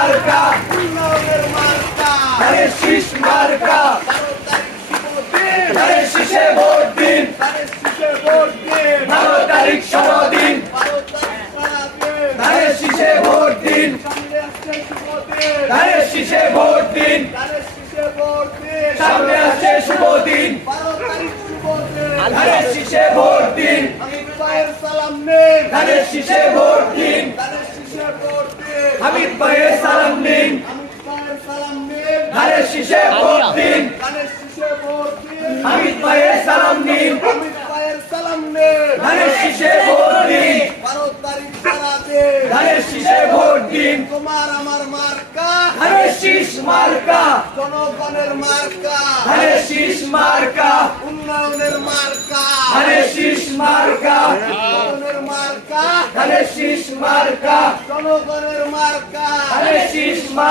মার্কা, উন্নয়নের মার্কা, ধানের শীষ মার্কা, 12 তারিখ শুভ দিন, ধানের শীষে ভোট দিন, ধানের শীষে ভোট দিন, 12 তারিখ সরদিন, 12 তারিখ সারাদিন, ধানের শীষে ভোট দিন, সামনে আসছে শুভ দিন, ধানের শীষে ভোট দিন, ধানের শীষে ভোট দিন, সামনে আসছে শুভ দিন, 12 তারিখ শুভ দিন, ধানের শীষে ভোট দিন, হামিদ ভাইয়ের সালাম নিন, ধানের শীষে ভোট দিন, ধানের শীষে ভোট দিন, হামিদ ভাইয়ের সালাম নিন, হামিদ ভাইয়ের সালাম নিন, ধানের শীষে ভোট দিন, ধানের শীষে ভোট দিন, হামিদ ভাইয়ের সালাম নিন, হামিদ ভাইয়ের সালাম নিন, ধানের শীষে ভোট দিন, 12 তারিখ সারাদিন, ধানের শীষে ভোট দিন, তোমার আমার মার্কা, ধানের শীষ মার্কা, জনগণের মার্কা, ধানের শীষ মার্কা, উন্নয়নের মার্কা, ধানের শীষ মার্কা, উন্নয়নের মার্কা, ধানের শীষ মার্কা, জনগণের মার্কা। ধানের শীষ মার্কা।